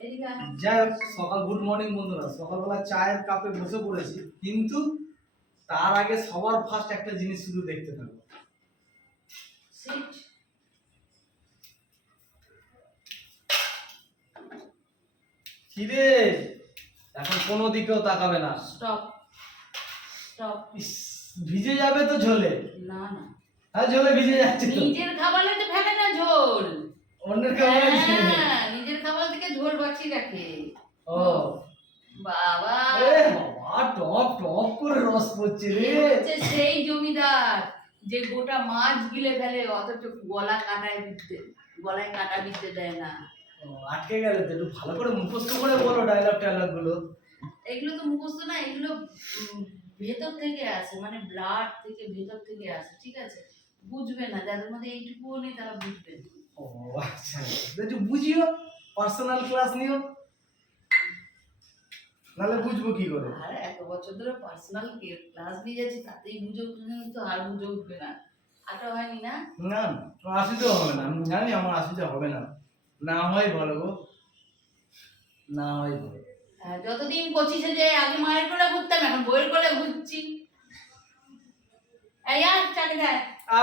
যাই হোক, সকাল গুড মর্নিং বন্ধুরা। সকালবেলা চায়ের কাপে বসে পড়েছি, কিন্তু তার আগে সবার ফার্স্ট একটা জিনিস শুধু দেখতে থাকবো। কিরে, এখন কোনো দিকেও তাকাবে না। Stop stop. ভিজে যাবে তো ঝোলে। না না, হ্যাঁ ঝোলে ভিজে যাচ্ছে তো। নিজের খাবারে তো ফেলে না ঝোল, অন্যের খাবারে হ্যাঁ নিজের খাবার থেকে ঝোল বাঁচিয়ে রাখে। ও বাবা, এ বাবা, টপ টপ করে রস পড়ছে রে। হচ্ছে সেই জমিদার যে গোটা মাছ গিলে ফেলে, অথচ গলায় কাটা বিদ্যে দেয় না। ও, আটকে গেলে তো একটু ভালো করে মুখস্থ করে বলো ডায়লগ গুলো। এগুলো তো মুখস্থ না, এগুলো ভেতর থেকে আসে, মানে ব্লাড থেকে ভেতর থেকে আসে, ঠিক আছে? বুঝবে না, যাদের মধ্যে এইটুকুও নেই তারা বুঝবে না। ও আচ্ছা, একটু বুঝিও, পার্সোনাল ক্লাস নিও, নাহলে বুঝবো কি করে? আর এত বছর ধরে পার্সোনাল ক্লাস নিয়ে যাচ্ছি, তাতেই বুঝে উঠবে না, তো আর বুঝে উঠবে না। আটা হয়নি না? না, আসিতেও হবে না, আমি জানি আমার আসিতে হবে না। না হয় ভালো গো, না হয় ভালো। হ্যাঁ, যতদিন পঁচিশে যে আগে মায়ের কোলে ঘুরতাম, এখন বইয়ের কোলে ঘুরছি। এই আর চাকে দেয়।